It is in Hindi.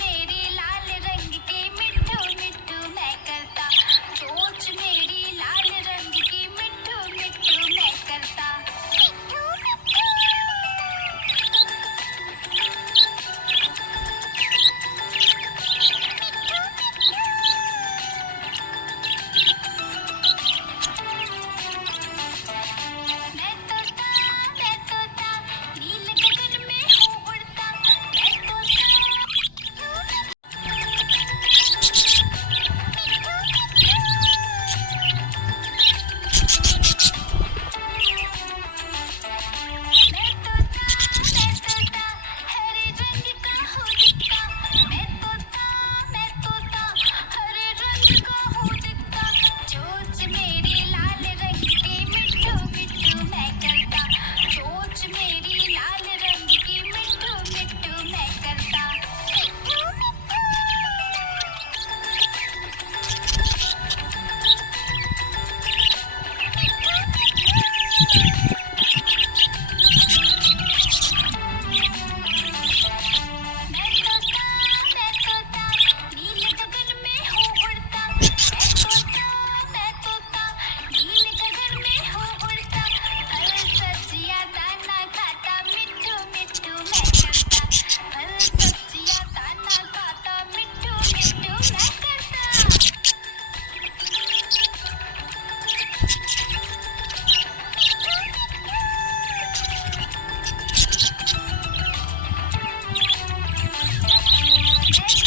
मेरी लाल रंग की मिट्ठू मिट्ठू मैं करता। चोंच मेरी लाल रंग की मिट्ठू मिट्ठू मैं करता। मिट्ठू मिट्ठू। मैं तोता नील गगन में हूँ उड़ता। मैं तोता। मैं तोता हरे रंग का हूँ दिखता। मैं तोता हरे रंग का हूँ दिखता। चोंच मेरी लाल रंग की मिट्ठू मिट्ठू मैं करता। चोंच मेरी लाल रंग की मिट्ठू मिट्ठू मैं करता। मिट्ठू मिट्ठू। मैं तोता नील गगन में हूँ उड़ता। मैं तोता नील गगन में हूँ उड़ता। फल सब्जियाँ दाना खाता मिट्ठू मिट्ठू मैं करता। फल सब्जियाँ दाना खाता मिट्ठू मिट्ठू मैं करता। मैं